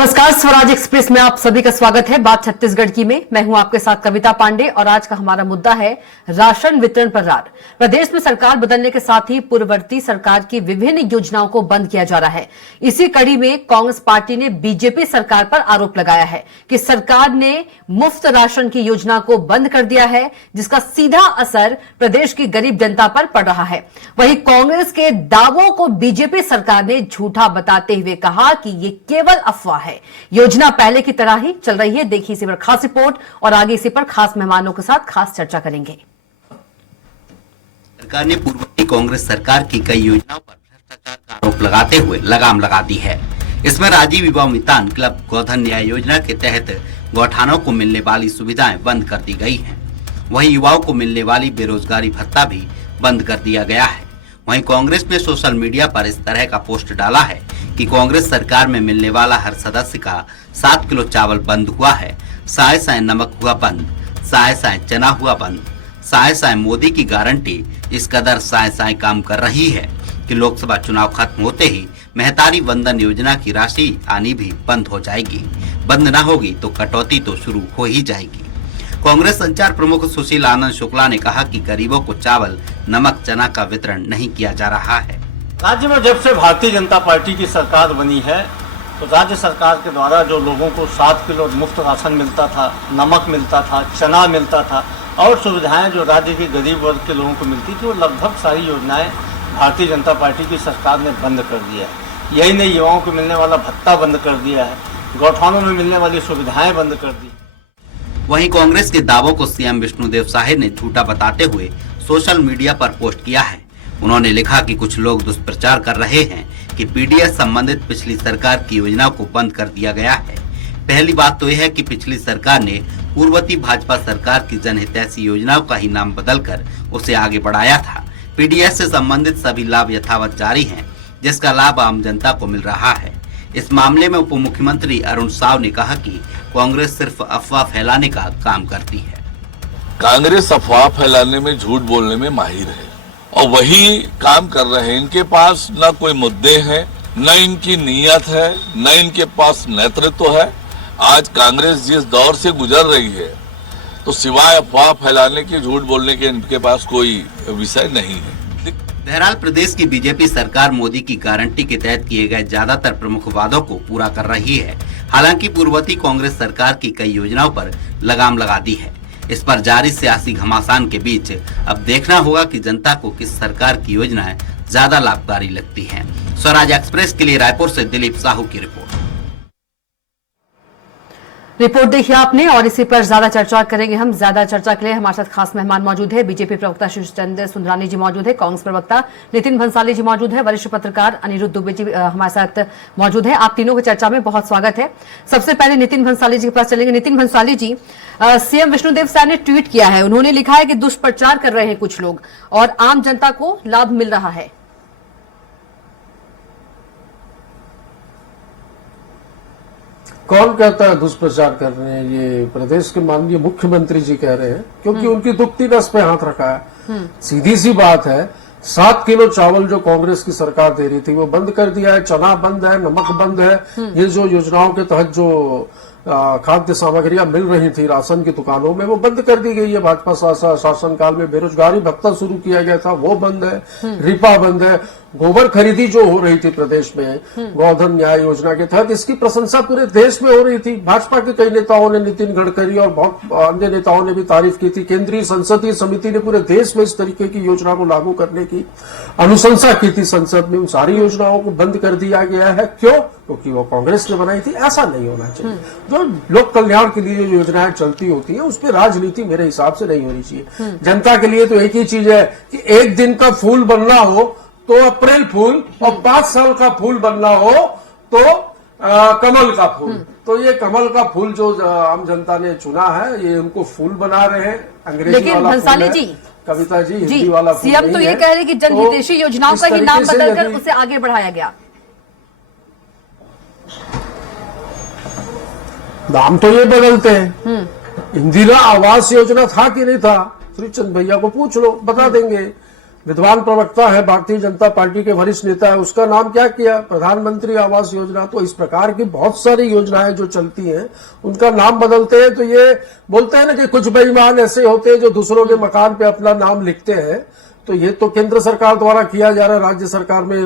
नमस्कार, स्वराज एक्सप्रेस में आप सभी का स्वागत है। बात छत्तीसगढ़ की में मैं हूं आपके साथ कविता पांडे और आज का हमारा मुद्दा है राशन वितरण पर रार। प्रदेश में सरकार बदलने के साथ ही पूर्ववर्ती सरकार की विभिन्न योजनाओं को बंद किया जा रहा है। इसी कड़ी में कांग्रेस पार्टी ने बीजेपी सरकार पर आरोप लगाया है कि सरकार ने मुफ्त राशन की योजना को बंद कर दिया है, जिसका सीधा असर प्रदेश की गरीब जनता पर पड़ रहा है। वहीं कांग्रेस के दावों को बीजेपी सरकार ने झूठा बताते हुए कहा कि ये केवल अफवाह है, योजना पहले की तरह ही चल रही है। देखिए इसी पर खास रिपोर्ट और आगे इसी पर खास मेहमानों के साथ खास चर्चा करेंगे। सरकार ने पूर्ववर्ती कांग्रेस सरकार की कई योजनाओं पर भ्रष्टाचार का आरोप लगाते हुए लगाम लगा दी है। इसमें राजीव युवा मितान क्लब गोधन न्याय योजना के तहत गौठानों को मिलने वाली सुविधाएं बंद कर दी गई हैं। वहीं युवाओं को मिलने वाली बेरोजगारी भत्ता भी बंद कर दिया गया है। वहीं कांग्रेस ने सोशल मीडिया पर इस तरह का पोस्ट डाला है कि कांग्रेस सरकार में मिलने वाला हर सदस्य का 7 किलो चावल बंद हुआ है, साए साए नमक हुआ बंद, साए साए चना हुआ बंद, साए साए मोदी की गारंटी इस कदर साए साए काम कर रही है कि लोकसभा चुनाव खत्म होते ही महतारी वंदन योजना की राशि आनी भी बंद हो जाएगी। बंद न होगी तो कटौती तो शुरू हो ही जाएगी। कांग्रेस संचार प्रमुख सुशील आनंद शुक्ला ने कहा कि गरीबों को चावल, नमक, चना का वितरण नहीं किया जा रहा है। राज्य में जब से भारतीय जनता पार्टी की सरकार बनी है तो राज्य सरकार के द्वारा जो लोगों को 7 किलो मुफ्त राशन मिलता था, नमक मिलता था, चना मिलता था और सुविधाएं जो राज्य के गरीब वर्ग के लोगों को मिलती थी, वो लगभग सारी योजनाएं भारतीय जनता पार्टी की सरकार ने बंद कर दिया है। यही नहीं, युवाओं को मिलने वाला भत्ता बंद कर दिया है, गौठानों में मिलने वाली सुविधाएं बंद कर दी। वहीं कांग्रेस के दावों को सीएम विष्णुदेव साय ने झूठा बताते हुए सोशल मीडिया पर पोस्ट किया है। उन्होंने लिखा कि कुछ लोग दुष्प्रचार कर रहे हैं कि पीडीएस संबंधित पिछली सरकार की योजनाओं को बंद कर दिया गया है। पहली बात तो यह है कि पिछली सरकार ने पूर्ववर्ती भाजपा सरकार की जनहितैषी योजनाओं का ही नाम बदलकर उसे आगे बढ़ाया था। पीडीएस से संबंधित सभी लाभ यथावत जारी हैं, जिसका लाभ आम जनता को मिल रहा है। इस मामले में उप मुख्यमंत्री अरुण साव ने कहा कि कांग्रेस सिर्फ अफवाह फैलाने का काम करती है। कांग्रेस अफवाह फैलाने में, झूठ बोलने में माहिर है और वही काम कर रहे हैं। इनके पास न कोई मुद्दे हैं, न इनकी नीयत है, न इनके पास नेतृत्व है। आज कांग्रेस जिस दौर से गुजर रही है तो सिवाय अफवाह फैलाने के, झूठ बोलने के इनके पास कोई विषय नहीं है। बहरहाल प्रदेश की बीजेपी सरकार मोदी की गारंटी के तहत किए गए ज्यादातर प्रमुख वादों को पूरा कर रही है। हालांकि पूर्ववर्ती कांग्रेस सरकार की कई योजनाओं पर लगाम लगा दी है। इस पर जारी सियासी घमासान के बीच अब देखना होगा कि जनता को किस सरकार की योजनाएं ज्यादा लाभकारी लगती हैं। स्वराज एक्सप्रेस के लिए रायपुर से दिलीप साहू की रिपोर्ट देखिए आपने और इसी पर ज्यादा चर्चा करेंगे हम। ज्यादा चर्चा के लिए हमारे साथ खास मेहमान मौजूद है। बीजेपी प्रवक्ता शीर्ष चंद्र सुंदरानी जी मौजूद है, कांग्रेस प्रवक्ता नितिन भंसाली जी मौजूद है, वरिष्ठ पत्रकार अनिरुद्ध दुबे जी हमारे साथ मौजूद है। आप तीनों की चर्चा में बहुत स्वागत है। सबसे पहले नितिन भंसाली जी के पास चलेंगे। नितिन भंसाली जी, सीएम विष्णुदेव साय ने ट्वीट किया है, उन्होंने लिखा है कि दुष्प्रचार कर रहे हैं कुछ लोग और आम जनता को लाभ मिल रहा है। कौन कहता है दुष्प्रचार कर रहे हैं? ये प्रदेश के माननीय मुख्यमंत्री जी कह रहे हैं, क्योंकि उनकी दुखती नस पे हाथ रखा है। सीधी सी बात है, 7 किलो चावल जो कांग्रेस की सरकार दे रही थी वो बंद कर दिया है, चना बंद है, नमक बंद है। ये जो योजनाओं के तहत जो खाद्य सामग्रियां मिल रही थी राशन की दुकानों में, वो बंद कर दी गई है। भाजपा शासनकाल में बेरोजगारी भत्ता शुरू किया गया था, वो बंद है। रिपा बंद है। गोबर खरीदी जो हो रही थी प्रदेश में गोधन न्याय योजना के तहत, इसकी प्रशंसा पूरे देश में हो रही थी। भाजपा के कई नेताओं ने, नितिन गडकरी और बहुत अन्य नेताओं ने भी तारीफ की थी। केंद्रीय संसदीय समिति ने पूरे देश में इस तरीके की योजना को लागू करने की अनुशंसा की थी संसद में। उन सारी योजनाओं को बंद कर दिया गया है। क्यों? क्योंकि वो कांग्रेस ने बनाई थी। ऐसा नहीं होना चाहिए। जो लोक कल्याण के लिए जो योजनाएं चलती होती है उस पर राजनीति मेरे हिसाब से नहीं होनी चाहिए। जनता के लिए तो एक ही चीज है कि एक दिन का फूल बनना हो तो अप्रैल फूल और 5 साल का फूल बनना हो तो कमल का फूल। तो ये कमल का फूल जो आम जनता ने चुना है, ये उनको फूल बना रहे हैं। अंग्रेजी लेकिन वाला भंसाली फूल है, जी, कविता जी, हिंदी वाला फूल सीएम तो ये कह रहे कि जनहितैषी योजनाओं का ही नाम बदलकर उसे आगे बढ़ाया गया। नाम तो ये बदलते हैं। इंदिरा आवास योजना था कि नहीं था? श्री चंद भैया को पूछ लो, बता देंगे। विद्वान प्रवक्ता है, भारतीय जनता पार्टी के वरिष्ठ नेता है, उसका नाम क्या किया? प्रधानमंत्री आवास योजना। तो इस प्रकार की बहुत सारी योजनाएं जो चलती हैं उनका नाम बदलते हैं। तो ये बोलते हैं ना कि कुछ बेईमान ऐसे होते हैं जो दूसरों के मकान पे अपना नाम लिखते हैं। तो ये तो केंद्र सरकार द्वारा किया जा रहा है, राज्य सरकार में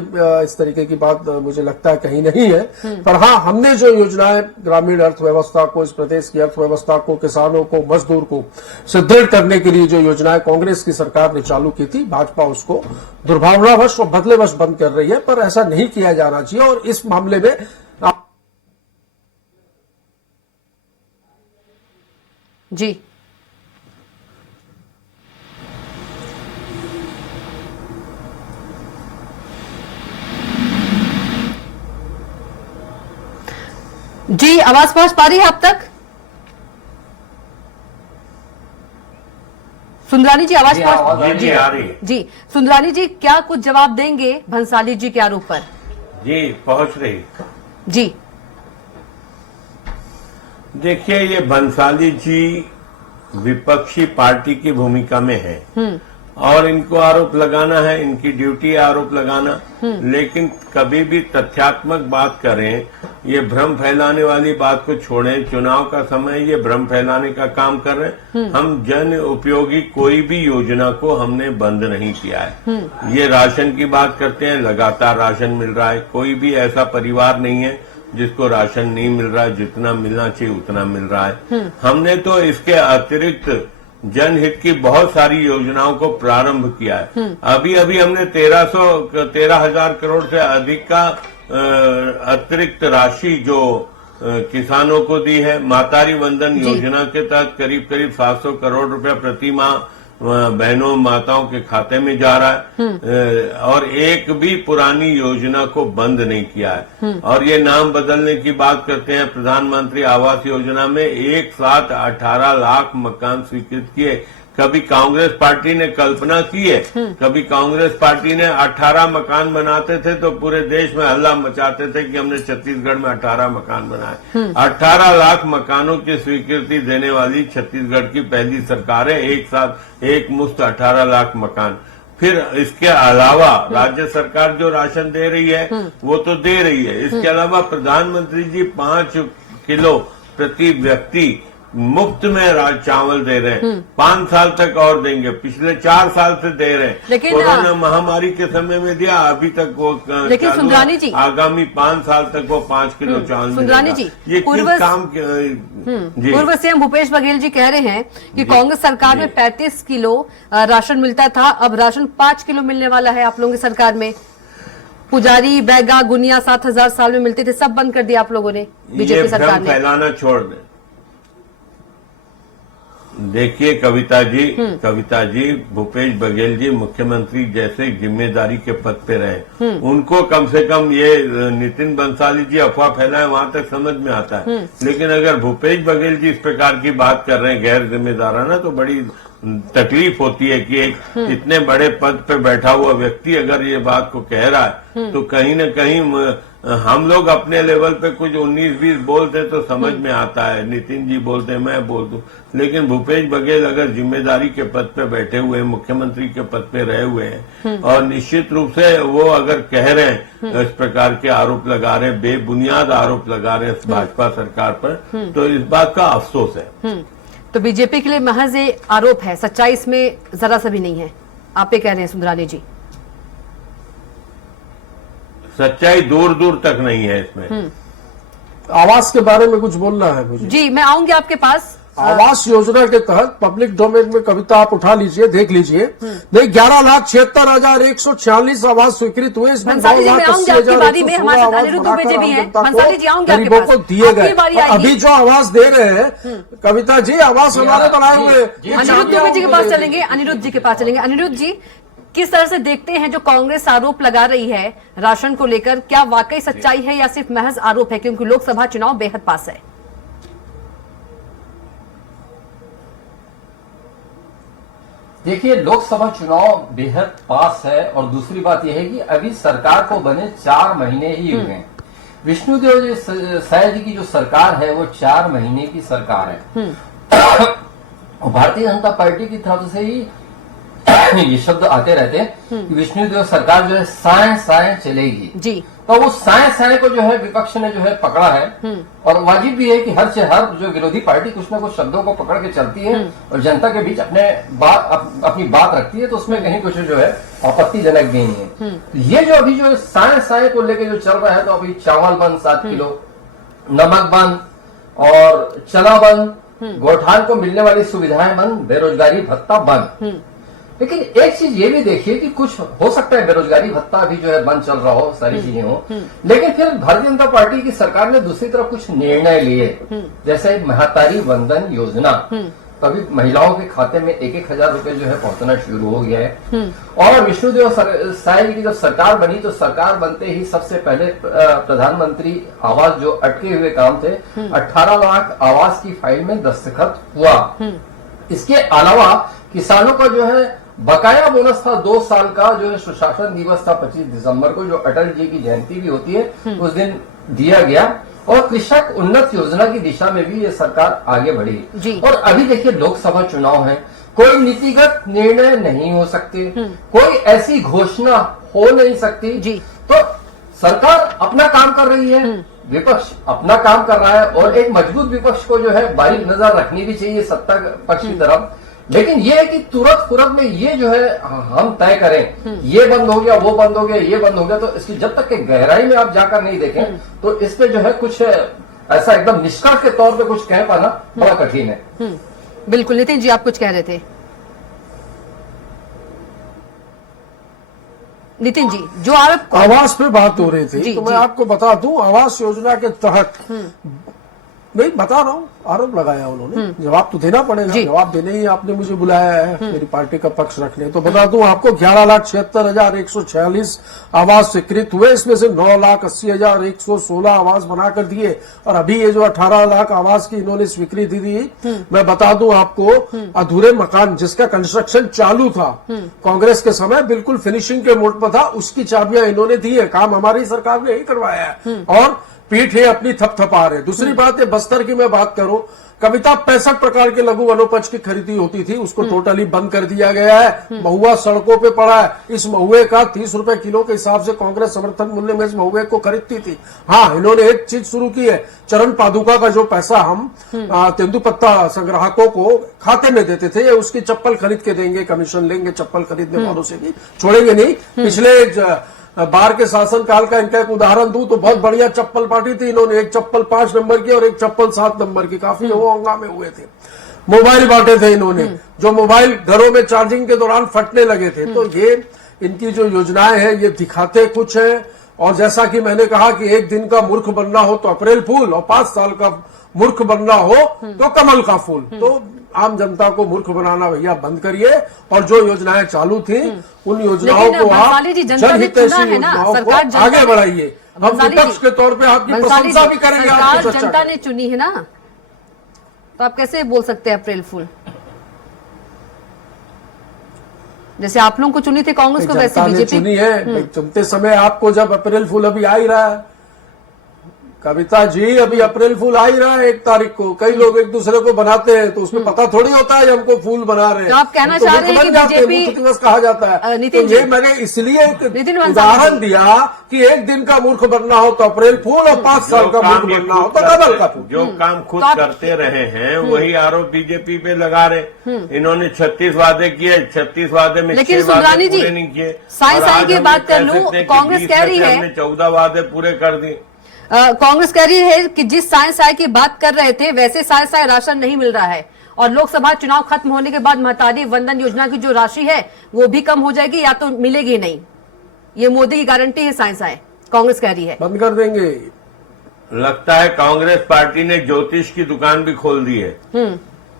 इस तरीके की बात मुझे लगता है कहीं नहीं है। पर हाँ, हमने जो योजनाएं ग्रामीण अर्थव्यवस्था को, इस प्रदेश की अर्थव्यवस्था को, किसानों को, मजदूर को सुदृढ़ करने के लिए जो योजनाएं कांग्रेस की सरकार ने चालू की थी, भाजपा उसको दुर्भावनावश और बदलेवश बंद कर रही है। पर ऐसा नहीं किया जाना चाहिए। और इस मामले में जी जी, आवाज पहुंच पा रही है आप तक? सुंदरानी जी, आवाज पहुंच? जी आ रही है। जी, सुंदरानी जी, क्या कुछ जवाब देंगे भंसाली जी के आरोप पर? जी पहुंच रही। जी देखिए, ये बंसाली जी विपक्षी पार्टी की भूमिका में है और इनको आरोप लगाना है, इनकी ड्यूटी है आरोप लगाना। लेकिन कभी भी तथ्यात्मक बात करें, ये भ्रम फैलाने वाली बात को छोड़ें। चुनाव का समय ये भ्रम फैलाने का काम कर रहे हैं। हम जन उपयोगी कोई भी योजना को हमने बंद नहीं किया है। ये राशन की बात करते हैं, लगातार राशन मिल रहा है। कोई भी ऐसा परिवार नहीं है जिसको राशन नहीं मिल रहा है। जितना मिलना चाहिए उतना मिल रहा है। हमने तो इसके अतिरिक्त जनहित की बहुत सारी योजनाओं को प्रारंभ किया है। अभी अभी हमने 13,000 करोड़ से अधिक का अतिरिक्त राशि जो किसानों को दी है। मातारी वंदन योजना के तहत करीब करीब 700 करोड़ रुपया प्रति माह बहनों माताओं के खाते में जा रहा है। और एक भी पुरानी योजना को बंद नहीं किया है। और ये नाम बदलने की बात करते हैं। प्रधानमंत्री आवास योजना में एक साथ 18 लाख मकान स्वीकृत किए। कभी कांग्रेस पार्टी ने कल्पना की है? कभी कांग्रेस पार्टी ने 18 मकान बनाते थे तो पूरे देश में हल्ला मचाते थे कि हमने छत्तीसगढ़ में 18 मकान बनाए। 18 लाख मकानों की स्वीकृति देने वाली छत्तीसगढ़ की पहली सरकार है। एक साथ एक मुश्त 18 लाख मकान। फिर इसके अलावा राज्य सरकार जो राशन दे रही है वो तो दे रही है। इसके अलावा प्रधानमंत्री जी 5 किलो प्रति व्यक्ति मुफ्त में चावल दे रहे हैं। 5 साल तक और देंगे। पिछले 4 साल से दे रहे हैं। लेकिन कोरोना महामारी के समय में दिया, अभी तक वो लेकिन सुंदरानी जी, आगामी 5 साल तक वो 5 किलो चावल सुंदरानी जी, ये किस काम पूर्व सीएम भूपेश बघेल जी कह रहे हैं कि कांग्रेस सरकार में 35 किलो राशन मिलता था, अब राशन 5 किलो मिलने वाला है आप लोगों की सरकार में। पुजारी, बैगा, गुनिया 7,000 साल में मिलते थे, सब बंद कर दिया आप लोगों ने, बीजेपी सरकार ने। फैलाना छोड़ दें। देखिए कविता जी, भूपेश बघेल जी मुख्यमंत्री जैसे जिम्मेदारी के पद पे रहे, उनको कम से कम ये नितिन बंसाली जी अफवाह फैलाए वहां तक समझ में आता है। लेकिन अगर भूपेश बघेल जी इस प्रकार की बात कर रहे हैं गैर जिम्मेदाराना, तो बड़ी तकलीफ होती है कि एक इतने बड़े पद पे बैठा हुआ व्यक्ति अगर ये बात को कह रहा है तो कहीं न कहीं हम लोग अपने लेवल पे कुछ 19-20 बोलते तो समझ में आता है। नितिन जी बोलते, मैं बोल दूं। लेकिन भूपेश बघेल अगर जिम्मेदारी के पद पे बैठे हुए हैं, मुख्यमंत्री के पद पे रहे हुए हैं और निश्चित रूप से वो अगर कह रहे हैं इस प्रकार के आरोप लगा रहे हैं, बेबुनियाद आरोप लगा रहे हैं भाजपा सरकार पर, तो इस बात का अफसोस है। तो बीजेपी के लिए महज ये आरोप है, सच्चाई इसमें जरा सा भी नहीं है, आप ये कह रहे हैं सुंदरानी जी? सच्चाई दूर दूर तक नहीं है इसमें। आवास के बारे में कुछ बोलना है मुझे। जी, मैं आऊंगी आपके पास। आवास योजना के तहत पब्लिक डोमेन में कविता आप उठा लीजिए, देख लीजिए। नहीं, 11,76,146 आवास स्वीकृत हुए। इसमें 9,80,000 गरीबों को दिए गए। अभी जो आवास दे रहे हैं कविता जी, आवास हमारे बनाए हुए। अनिरुद्ध जी के पास चलेंगे, अनिरुद्ध जी के पास चलेंगे। अनिरुद्ध जी, किस तरह से देखते हैं जो कांग्रेस आरोप लगा रही है राशन को लेकर, क्या वाकई सच्चाई है या सिर्फ महज आरोप है? क्योंकि लोकसभा चुनाव बेहद पास है। देखिए, लोकसभा चुनाव बेहद पास है और दूसरी बात यह है कि अभी सरकार को बने 4 महीने ही हुए हैं। विष्णुदेव साय जी की जो सरकार है वो 4 महीने की सरकार है। भारतीय जनता पार्टी की तरफ से ही ये शब्द आते रहते हैं कि विष्णुदेव सरकार जो है साए साए चलेगी। जी। तो वो साए साए को जो है विपक्ष ने जो है पकड़ा है, और वाजिब भी है कि हर से हर जो विरोधी पार्टी कुछ ना कुछ शब्दों को पकड़ के चलती है और जनता के बीच अपनी बात रखती है, तो उसमें कहीं कुछ जो है आपत्तिजनक भी नहीं है। ये जो अभी जो साए साए को लेके जो चल रहा है, तो अभी चावल बंद 7 किलो, नमक बंद और चना बंद, गोठान को मिलने वाली सुविधाएं बंद, बेरोजगारी भत्ता बंद। लेकिन एक चीज ये भी देखिए कि कुछ हो सकता है बेरोजगारी भत्ता अभी जो है बंद चल रहा हो, सारी चीजें हो, लेकिन फिर भारतीय जनता पार्टी की सरकार ने दूसरी तरफ कुछ निर्णय लिए, जैसे महतारी वंदन योजना। तो अभी महिलाओं के खाते में 1,000 रुपए जो है पहुंचना शुरू हो गया है। और विष्णुदेव साय की जब सरकार बनी, तो सरकार बनते ही सबसे पहले प्रधानमंत्री आवास जो अटके हुए काम थे, 18 लाख आवास की फाइल में दस्तखत हुआ। इसके अलावा किसानों का जो है बकाया बोनस था 2 साल का, जो है सुशासन दिवस था 25 दिसंबर को, जो अटल जी की जयंती भी होती है, उस दिन दिया गया। और कृषक उन्नत योजना की दिशा में भी ये सरकार आगे बढ़ी। और अभी देखिए लोकसभा चुनाव है, कोई नीतिगत निर्णय नहीं हो सकते, कोई ऐसी घोषणा हो नहीं सकती। तो सरकार अपना काम कर रही है, विपक्ष अपना काम कर रहा है, और एक मजबूत विपक्ष को जो है बारीक नजर रखनी भी चाहिए सत्ता पक्ष की तरफ। लेकिन ये है कि तुरंत में ये जो है हम तय करें, ये बंद हो गया, वो बंद हो गया, ये बंद हो गया, तो इसकी जब तक के गहराई में आप जाकर नहीं देखें, तो इस पे जो है कुछ ऐसा एकदम निष्कर्ष के तौर पे कुछ कह पाना बड़ा कठिन है। बिल्कुल। नितिन जी, आप कुछ कह रहे थे। नितिन जी, जो आप आवास पे बात हो रही थी, तो मैं आपको बता दूं, आवास योजना के तहत नहीं बता रहा हूँ, आरोप लगाया उन्होंने, जवाब तो देना पड़ेगा, जवाब देने ही आपने मुझे बुलाया है मेरी पार्टी का पक्ष रखने। तो बता दूं आपको, 11,76,146 आवास स्वीकृत हुए, इसमें से 9,80,116 आवास बनाकर दिए, और अभी ये जो 18 लाख आवास की इन्होंने स्वीकृति दी, मैं बता दूं आपको, अधूरे मकान जिसका कंस्ट्रक्शन चालू था कांग्रेस के समय, बिल्कुल फिनिशिंग के मोड पर था, उसकी चाबियां इन्होंने दी है। काम हमारी सरकार ने ही करवाया है, और पीठ है अपनी थपथपा रहे। दूसरी बात है, बस्तर की मैं बात करूं, कविता 65 प्रकार के लघु वनोपज की खरीदी होती थी, उसको टोटली बंद कर दिया गया है। महुआ सड़कों पे पड़ा है, इस महुए का 30 रुपए किलो के हिसाब से कांग्रेस समर्थन मूल्य में इस महुए को खरीदती थी। हाँ, इन्होंने एक चीज शुरू की है, चरण पादुका का जो पैसा हम तेंदुपत्ता संग्राहकों को खाते में देते थे, उसकी चप्पल खरीद के देंगे, कमीशन लेंगे चप्पल खरीदने वालों से भी, छोड़ेंगे नहीं। पिछले बार के शासन काल का इनका एक उदाहरण दूं तो बहुत बढ़िया चप्पल बांटी थी इन्होंने, एक चप्पल 5 नंबर की और एक चप्पल 7 नंबर की, काफी वो हंगामे हुए थे। मोबाइल बांटे थे इन्होंने, जो मोबाइल घरों में चार्जिंग के दौरान फटने लगे थे। तो ये इनकी जो योजनाएं हैं, ये दिखाते कुछ है, और जैसा कि मैंने कहा कि एक दिन का मूर्ख बनना हो तो अप्रैल फूल, और 5 साल का मूर्ख बनना हो तो कमल का फूल। तो आम जनता को मूर्ख बनाना भैया बंद करिए, और जो योजनाएं चालू थी उन योजनाओं को आप जनहितैषी योजनाओं को आगे बढ़ाइए। हम विपक्ष के तौर पे आपकी प्रशंसा भी करेंगे, आपकी चर्चा जनता ने चुनी है ना, तो आप कैसे बोल सकते हैं अप्रैल फूल? जैसे आप लोगों को चुनी थी कांग्रेस को, वैसे बीजेपी चुनी है। चुनते समय आपको जब अप्रैल फूल अभी आ ही रहा है, कविता जी, अभी अप्रैल फूल आ ही रहा है 1 तारीख को, कई लोग एक दूसरे को बनाते हैं, तो उसमें पता थोड़ी होता है हमको फूल बना रहे हैं। तो आप कहना चाह रहे हैं कि बीजेपी दिवस कहा जाता है। नितिन तो ये मैंने इसलिए एक उदाहरण दिया कि एक दिन का मूर्ख बनना हो तो अप्रैल फूल, और 5 साल का मूर्ख बनना हो तो कमल का फूल। जो काम खुद करते रहे हैं वही आरोप बीजेपी पे लगा रहे। इन्होंने 36 वादे किए, 36 वादे में 6 वादे पूरे नहीं किए। साई की बात कर लूं, कांग्रेस कह रही है 14 वादे पूरे कर दिए। कांग्रेस कह रही है कि जिस साय की बात कर रहे थे वैसे साय राशन नहीं मिल रहा है, और लोकसभा चुनाव खत्म होने के बाद महतारी वंदन योजना की जो राशि है वो भी कम हो जाएगी, या तो मिलेगी नहीं। ये मोदी की गारंटी है, साय कांग्रेस कह रही है। बंद कर देंगे। लगता है कांग्रेस पार्टी ने ज्योतिष की दुकान भी खोल दी है।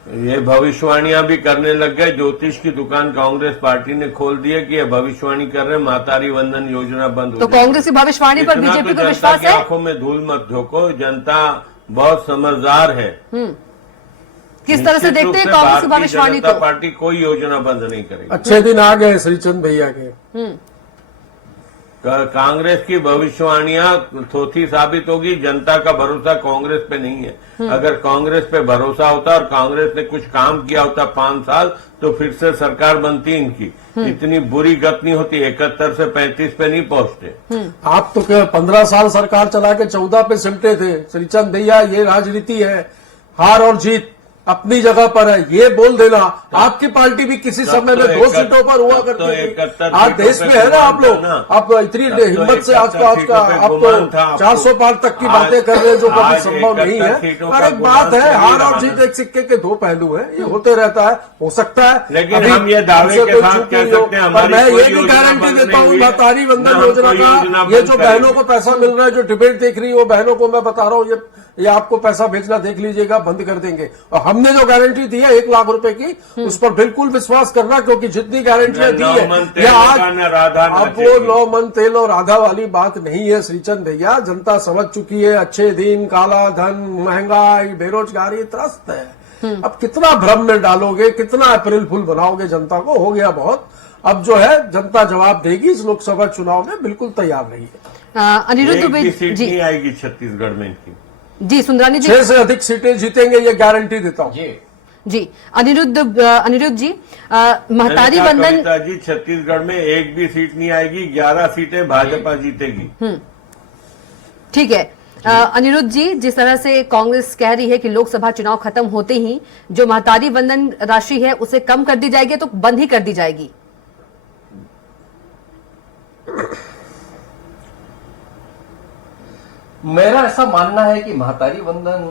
ये भविष्यवाणियां भी करने लग गए। ज्योतिष की दुकान कांग्रेस पार्टी ने खोल दी है कि ये भविष्यवाणी कर रहे हैं महतारी वंदन योजना बंद हो तो कांग्रेस की भविष्यवाणी पर बीजेपी को विश्वास है? आंखों में धूल मत झोंको, जनता बहुत समझदार है। किस तरह से देखते हैं कांग्रेस की भविष्यवाणी को? पार्टी कोई योजना बंद नहीं करेगी। अच्छे दिन आ गए श्रीचंद भैया के। कांग्रेस की भविष्यवाणियां थोथी साबित होगी। जनता का भरोसा कांग्रेस पे नहीं है। अगर कांग्रेस पे भरोसा होता और कांग्रेस ने कुछ काम किया होता 5 साल तो फिर से सरकार बनती इनकी। इतनी बुरी गत नहीं होती, 71 से 35 पे नहीं पहुंचते। आप तो 15 साल सरकार चला के 14 पे सिमटे थे। श्रीचंद भैया, ये राजनीति है, हार और जीत अपनी जगह पर है। ये बोल देना, आपकी पार्टी भी किसी समय में 2 सीटों पर हुआ करती थी। आज देश में है ना आप लोग, आप इतनी हिम्मत से आप तो 400 पार तक की बातें कर रहे हैं जो कभी संभव नहीं है। पर एक बात है, हार और जीत एक सिक्के के 2 पहलू है, ये होते रहता है, हो सकता है। लेकिन हम ये दावे के साथ कह सकते हैं, पर मैं ये भी गारंटी देता हूँ महतारी वंदन योजना का, ये जो बहनों को पैसा मिल रहा है, जो डिबेट देख रही है वो बहनों को मैं बता रहा हूँ, ये आपको पैसा भेजना देख लीजिएगा, बंद कर देंगे। और हमने जो गारंटी दी है 1 लाख रुपए की, उस पर बिल्कुल विश्वास करना, क्योंकि जितनी गारंटियां दी है या आज, अब वो 9 मन तेल और राधा वाली बात नहीं है श्रीचंद भैया। जनता समझ चुकी है, अच्छे दिन, काला धन, महंगाई, बेरोजगारी त्रस्त है। अब कितना भ्रम में डालोगे, कितना अप्रैल फूल बनाओगे जनता को, हो गया बहुत। अब जो है जनता जवाब देगी। इस लोकसभा चुनाव में बिल्कुल तैयार रही है। अनिरुद्ध सीट नहीं आएगी छत्तीसगढ़ में इनकी। जी सुंदरानी जी, 6 से अधिक सीटें जीतेंगे, ये गारंटी देता हूँ जी। अनिरुद्ध जी, महतारी वंदन कविता जी, छत्तीसगढ़ में एक भी सीट नहीं आएगी, 11 सीटें भाजपा जीतेगी। ठीक है। अनिरुद्ध जी, जिस तरह से कांग्रेस कह रही है कि लोकसभा चुनाव खत्म होते ही जो महतारी वंदन राशि है उसे कम कर दी जाएगी, तो बंद ही कर दी जाएगी। मेरा ऐसा मानना है कि महतारी वंदन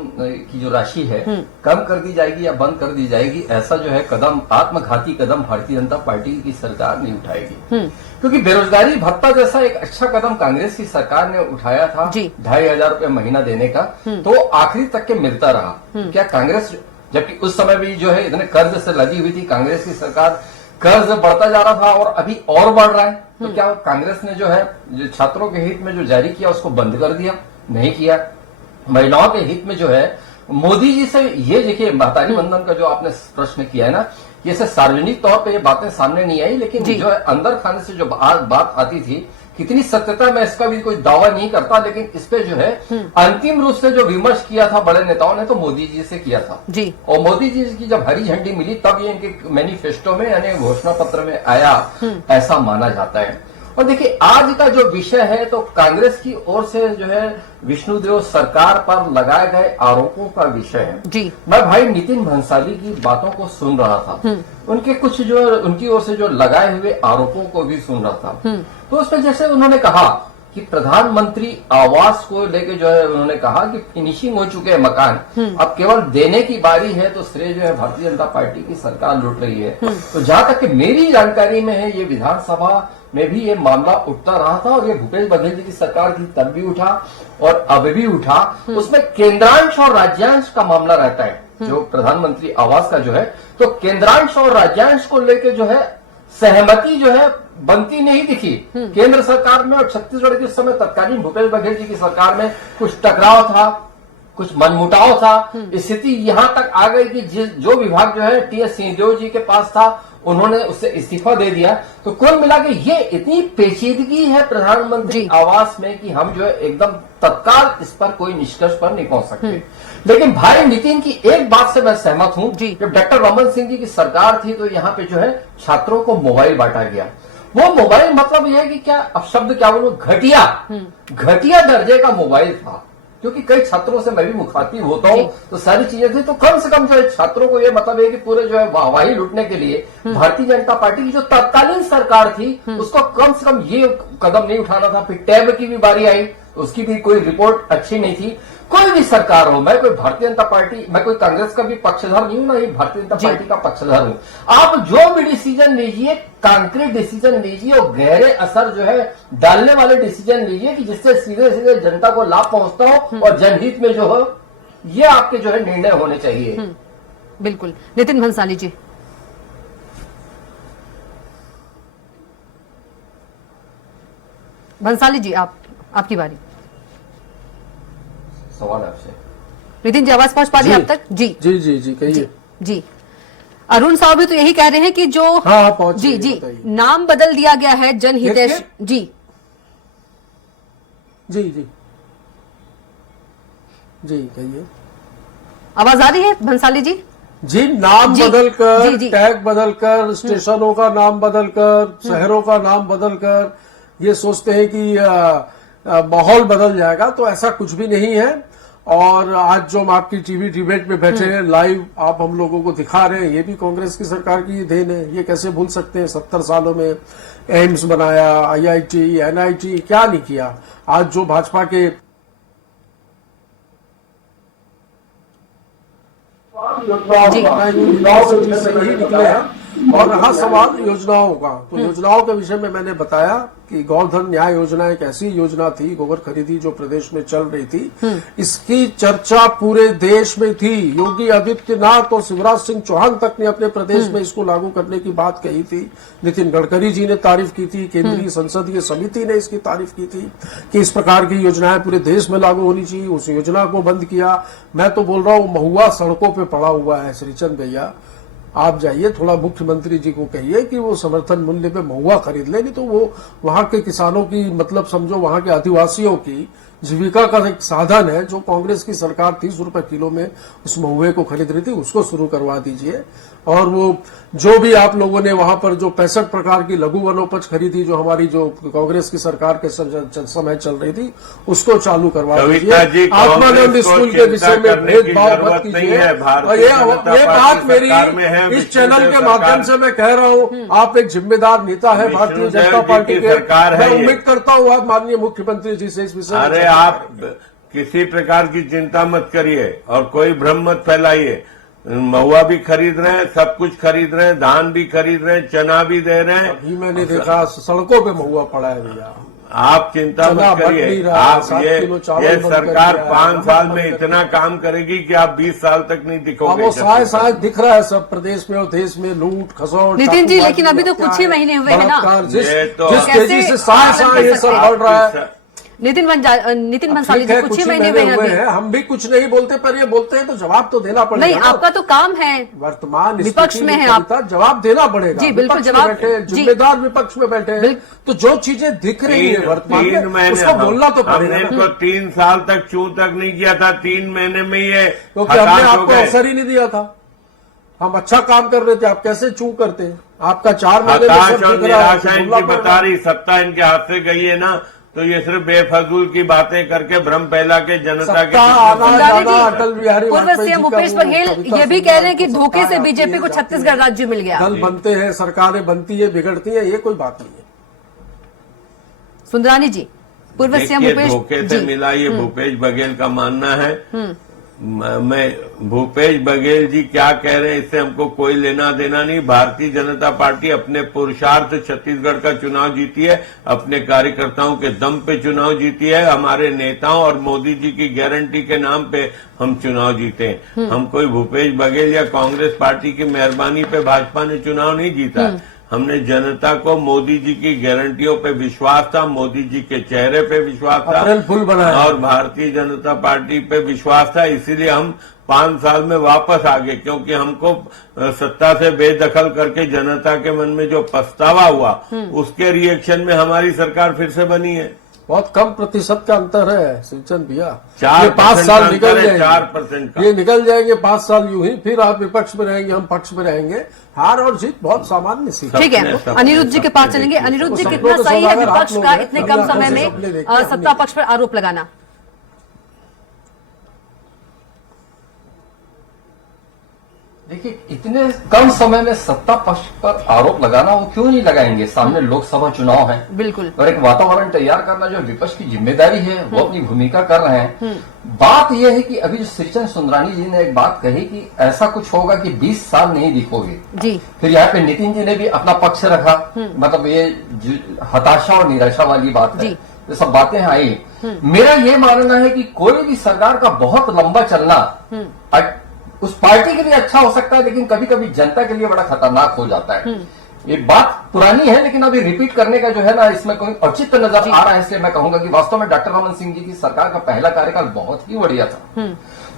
की जो राशि है कम कर दी जाएगी या बंद कर दी जाएगी, ऐसा जो है कदम, आत्मघाती कदम भारतीय जनता पार्टी की सरकार नहीं उठाएगी। क्योंकि बेरोजगारी भत्ता जैसा एक अच्छा कदम कांग्रेस की सरकार ने उठाया था 2,500 रुपये महीना देने का, तो आखिरी तक के मिलता रहा। क्या कांग्रेस, जबकि उस समय भी जो है इतने कर्ज से लगी हुई थी कांग्रेस की सरकार, कर्ज बढ़ता जा रहा था और अभी और बढ़ रहा है, तो क्या कांग्रेस ने जो है छात्रों के हित में जो जारी किया उसको बंद कर दिया? नहीं किया। महिलाओं के हित में जो है मोदी जी से, ये देखिए महतारी वंदन का जो आपने प्रश्न किया है ना, ये से सार्वजनिक तौर पे ये बातें सामने नहीं आई, लेकिन जो है अंदर खाने से जो बात आती थी, कितनी सत्यता मैं इसका भी कोई दावा नहीं करता, लेकिन इस पे जो है अंतिम रूप से जो विमर्श किया था बड़े नेताओं ने, तो मोदी जी से किया था जी। और मोदी जी की जब हरी झंडी मिली तब ये इनके मैनिफेस्टो में यानी घोषणा पत्र में आया, ऐसा माना जाता है। और देखिए आज का जो विषय है, तो कांग्रेस की ओर से जो है विष्णुदेव सरकार पर लगाए गए आरोपों का विषय है जी। मैं भाई नितिन भंसाली की बातों को सुन रहा था, उनके कुछ जो उनकी ओर से जो लगाए हुए आरोपों को भी सुन रहा था, तो उसमें जैसे उन्होंने कहा कि प्रधानमंत्री आवास को लेके जो है उन्होंने कहा कि फिनिशिंग हो चुके हैं मकान, अब केवल देने की बारी है, तो श्रेय जो है भारतीय जनता पार्टी की सरकार लूट रही है। तो जहां तक कि मेरी जानकारी में है, ये विधानसभा में भी ये मामला उठता रहा था और ये भूपेश बघेल जी की सरकार की तब भी उठा और अब भी उठा। उसमें केंद्रांश और राज्यांश का मामला रहता है, जो प्रधानमंत्री आवास का जो है, तो केंद्रांश और राज्यांश को लेकर जो है सहमति जो है बनती नहीं दिखी केंद्र सरकार में और छत्तीसगढ़ के समय तत्कालीन भूपेश बघेल जी की सरकार में। कुछ टकराव था, कुछ मनमुटाव था, स्थिति यहां तक आ गई कि जो विभाग जो है टीएस सिंहदेव जी के पास था, उन्होंने उससे इस्तीफा दे दिया। तो कुल मिला के ये इतनी पेचीदगी है प्रधानमंत्री आवास में कि हम जो है एकदम तत्काल इस पर कोई निष्कर्ष पर नहीं पहुंच सकते। लेकिन भाई नितिन की एक बात से मैं सहमत हूं, जब डॉक्टर रमन सिंह जी की सरकार थी तो यहाँ पे जो है छात्रों को मोबाइल बांटा गया। वो मोबाइल मतलब यह है कि क्या, अब शब्द क्या बोलूं, घटिया दर्जे का मोबाइल था, क्योंकि कई छात्रों से मैं भी मुखातिब होता हूं, तो सारी चीजें थी। तो कम से कम जो है छात्रों को ये मतलब है कि पूरे जो है वाहवाही लूटने के लिए भारतीय जनता पार्टी की जो तत्कालीन सरकार थी उसको कम से कम ये कदम नहीं उठाना था। फिर टैब की भी बारी आई, उसकी भी कोई रिपोर्ट अच्छी नहीं थी। कोई भी सरकार हो, मैं कोई भारतीय जनता पार्टी, मैं कोई कांग्रेस का भी पक्षधर नहीं हूं, ना ही भारतीय जनता पार्टी का पक्षधर हूं। आप जो भी डिसीजन लीजिए, कॉन्क्रीट डिसीजन लीजिए और गहरे असर जो है डालने वाले डिसीजन लीजिए कि जिससे सीधे सीधे जनता को लाभ पहुंचता हो और जनहित में जो हो, ये आपके जो है निर्णय होने चाहिए। बिल्कुल। नितिन भंसाली जी, भंसाली जी आपकी बारी। सवाल आपसे नितिन जी, आवाज पहुंच पा रही है अब तक? जी जी जी जी कहिए। जी अरुण साहब भी तो यही कह रहे हैं कि जो हाँ, जी नाम बदल दिया गया है जनहितेश जी। जी जी जी कहिए। आवाज आ रही है भंसाली जी? जी, नाम जी, बदलकर, जी, जी। टैग बदलकर, स्टेशनों का नाम बदलकर, शहरों का नाम बदलकर ये सोचते हैं कि माहौल बदल जाएगा, तो ऐसा कुछ भी नहीं है। और आज जो हम आपकी टीवी डिबेट में बैठे हैं, लाइव आप हम लोगों को दिखा रहे हैं, ये भी कांग्रेस की सरकार की देन है। ये कैसे भूल सकते हैं? 70 सालों में एम्स बनाया, IIT, NIT, क्या नहीं किया। आज जो भाजपा के योजनाओं से नहीं निकले हैं। और रहा सवाल योजनाओं का, तो योजनाओं के विषय में मैंने बताया कि गोधन न्याय योजना एक ऐसी योजना थी, गोबर खरीदी जो प्रदेश में चल रही थी, इसकी चर्चा पूरे देश में थी। योगी आदित्यनाथ और शिवराज सिंह चौहान तक ने अपने प्रदेश में इसको लागू करने की बात कही थी। नितिन गडकरी जी ने तारीफ की थी, केंद्रीय संसदीय समिति ने इसकी तारीफ की थी कि इस प्रकार की योजनाएं पूरे देश में लागू होनी चाहिए। उस योजना को बंद किया। मैं तो बोल रहा हूं, महुआ सड़कों पे पड़ा हुआ है। श्रीचंद भैया, आप जाइए, थोड़ा मुख्यमंत्री जी को कहिए कि वो समर्थन मूल्य पे महुआ खरीद ले, नहीं तो वो वहां के किसानों की, मतलब समझो वहां के आदिवासियों की जीविका का एक साधन है। जो कांग्रेस की सरकार 30 रुपए किलो में उस महुए को खरीद रही थी, उसको शुरू करवा दीजिए। और वो जो भी आप लोगों ने वहां पर जो 65 प्रकार की लघु वनोपज खरीदी, जो हमारी जो कांग्रेस की सरकार के समय चल रही थी, उसको चालू करवा दीजिए। आत्मानंद स्कूल के विषय में भेदभाव मत कीजिए। ये बात मेरी इस चैनल के माध्यम से मैं कह रहा हूं, आप एक जिम्मेदार नेता है भारतीय जनता पार्टी के। मैं उम्मीद करता हूं आप माननीय मुख्यमंत्री जी से इस विषय में। अरे आप किसी प्रकार की चिंता मत करिए और कोई भ्रम मत फैलाइए। महुआ भी खरीद रहे हैं, सब कुछ खरीद रहे हैं, धान भी खरीद रहे हैं, चना भी दे रहे हैं। अभी मैंने देखा सड़कों पे महुआ पड़ा है भैया। आप चिंता मत करिए। आप ये सरकार 5 साल में इतना काम करेगी कि आप 20 साल तक नहीं दिखोगे। वो साय दिख रहा है सब प्रदेश में और देश में, लूट खसोट। नितिन जी, लेकिन अभी तो कुछ ही महीने हुए हैं ना। जिस तेजी से साय ये सब बढ़ रहा है। नितिन भंसाली जी, कुछ ही महीने हुए हैं। हम भी कुछ नहीं बोलते, पर ये बोलते हैं तो जवाब तो देना पड़ेगा। नहीं, आपका तो काम है, वर्तमान विपक्ष में है आप, जवाब देना पड़ेगा। जी बिल्कुल, जवाब जिम्मेदार विपक्ष में बैठे हैं, तो जो चीजें दिख रही है वर्तमान में उसको बोलना तो पड़ेगा। हमने इनको 3 साल तक चू तक नहीं किया था, 3 महीने में ये क्योंकि हमने आपको अवसर ही नहीं दिया था। हम अच्छा काम कर रहे थे, आप कैसे चू करते हैं? आपका 4 महीने में सब दिख रहा है। निराशा इनकी बता रही, सत्ता इनके हाथ से गई है ना, तो ये सिर्फ बेफजूल की बातें करके भ्रम फैला के जनता के अटल बिहारी पूर्व सीएम भूपेश बघेल ये भी कह रहे हैं कि धोखे से बीजेपी को छत्तीसगढ़ राज्य मिल गया। दल बनते हैं, सरकारें बनती है, बिगड़ती है, ये कोई बात नहीं है। सुंदरानी जी, पूर्व सीएम भूपेश धोखे से मिला, ये भूपेश बघेल का मानना है। मैं भूपेश बघेल जी क्या कह रहे हैं इससे हमको कोई लेना देना नहीं। भारतीय जनता पार्टी अपने पुरुषार्थ छत्तीसगढ़ का चुनाव जीती है, अपने कार्यकर्ताओं के दम पे चुनाव जीती है, हमारे नेताओं और मोदी जी की गारंटी के नाम पे हम चुनाव जीते हैं। हम कोई भूपेश बघेल या कांग्रेस पार्टी की मेहरबानी पे भाजपा ने चुनाव नहीं जीता। हमने जनता को मोदी जी की गारंटियों पे विश्वास था, मोदी जी के चेहरे पे विश्वास था, अप्रैल फूल बनाया और भारतीय जनता पार्टी पे विश्वास था। इसीलिए हम 5 साल में वापस आ गए, क्योंकि हमको सत्ता से बेदखल करके जनता के मन में जो पछतावा हुआ, उसके रिएक्शन में हमारी सरकार फिर से बनी है। बहुत कम प्रतिशत का अंतर है श्रीचंद भैया। 4% 5 साल निकल जाएंगे, 4% का। ये निकल जाएंगे 5 साल यूं ही, फिर आप विपक्ष में रहेंगे, हम पक्ष में रहेंगे। हार और जीत बहुत सामान्य सी। ठीक है, अनिरुद्ध जी के पास चलेंगे। अनिरुद्ध जी, कितना सही है विपक्ष का इतने कम समय में सत्ता पक्ष पर आरोप लगाना? देखिए, इतने कम समय में सत्ता पक्ष पर आरोप लगाना वो क्यों नहीं लगाएंगे? सामने लोकसभा चुनाव है, बिल्कुल, और एक वातावरण तैयार करना जो विपक्ष की जिम्मेदारी है, वो अपनी भूमिका कर रहे हैं। बात यह है कि अभी जो श्रीचंद सुंदरानी जी ने एक बात कही कि ऐसा कुछ होगा कि 20 साल नहीं दिखोगे जी। फिर यहाँ पे नितिन जी ने भी अपना पक्ष रखा, मतलब ये हताशा और निराशा वाली बात है, ये सब बातें आई। मेरा ये मानना है कि कोई भी सरकार का बहुत लंबा चलना उस पार्टी के लिए अच्छा हो सकता है, लेकिन कभी कभी जनता के लिए बड़ा खतरनाक हो जाता है। ये बात पुरानी है, लेकिन अभी रिपीट करने का जो है ना, इसमें कोई औचित्य नजर आ रहा है। इसलिए मैं कहूंगा कि वास्तव में डॉक्टर रमन सिंह जी की सरकार का पहला कार्यकाल बहुत ही बढ़िया था।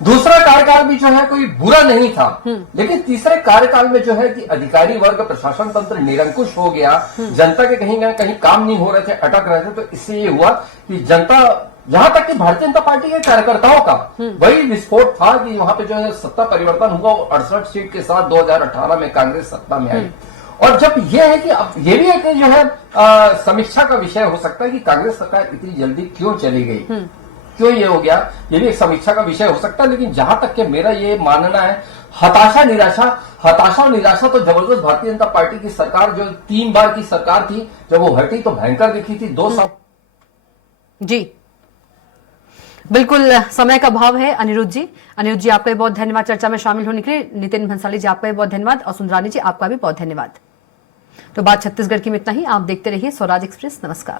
दूसरा कार्यकाल भी जो है कोई बुरा नहीं था, लेकिन तीसरे कार्यकाल में जो है कि अधिकारी वर्ग, प्रशासन तंत्र निरंकुश हो गया, जनता के कहीं ना कहीं काम नहीं हो रहे थे, अटक रहे थे। तो इससे ये हुआ कि जनता जहां तक कि भारतीय जनता पार्टी के कार्यकर्ताओं का वही विस्फोट था कि वहां पे जो है सत्ता परिवर्तन हुआ, वो 68 सीट के साथ 2018 में कांग्रेस सत्ता में आई। और जब ये है कि अब ये भी एक जो है समीक्षा का विषय हो सकता है कि कांग्रेस सरकार इतनी जल्दी क्यों चली गई, क्यों ये हो गया, ये भी एक समीक्षा का विषय हो सकता है। लेकिन जहां तक कि मेरा ये मानना है, हताशा और निराशा तो जबरदस्त भारतीय जनता पार्टी की सरकार, जो 3 बार की सरकार थी, जब वो हटी तो भयंकर दिखी थी। 2 साल जी बिल्कुल, समय का अभाव है। अनिरुद्ध जी आपका भी बहुत धन्यवाद चर्चा में शामिल होने के लिए। नितिन भंसाली जी आपका भी बहुत धन्यवाद और सुंदरानी जी आपका भी बहुत धन्यवाद। तो बात छत्तीसगढ़ की में इतना ही। आप देखते रहिए स्वराज एक्सप्रेस। नमस्कार।